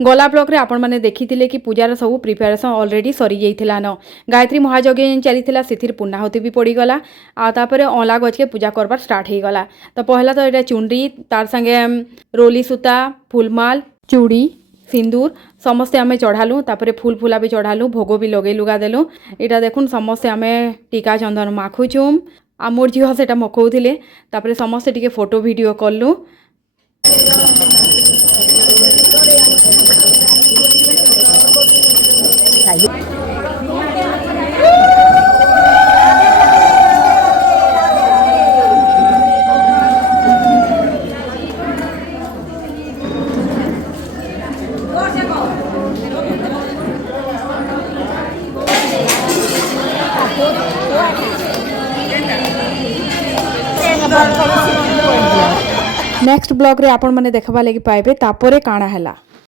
गला ब्लॉक रे आपण मैंने देखी कि पूजार सब प्रिपेरेसन ऑलरेडी सरी जाइथिलान। गायत्री महायज्ञ चली से पूर्णाहुति भी पड़गला आपर अँला गज के पूजा करबार स्टार्ट हो गला। तो पहला तो ये चुंडी तार संगे रोली सूता फुलमाल चूड़ी सिंदूर समस्ते आम चढ़ालु तापर फूल फुला भी चढ़ालु भोग भी लगे लुगा देलु। यहाँ देखुन समस्ते आम टीका चंदन माखुचुम आ मोर झील से मकौले तापर समस्ते टिके फोटो वीडियो कलु। नेक्स्ट ब्लॉग रे आपण मैंने देखबा लगी पाइबे तापरे काଣା हैला।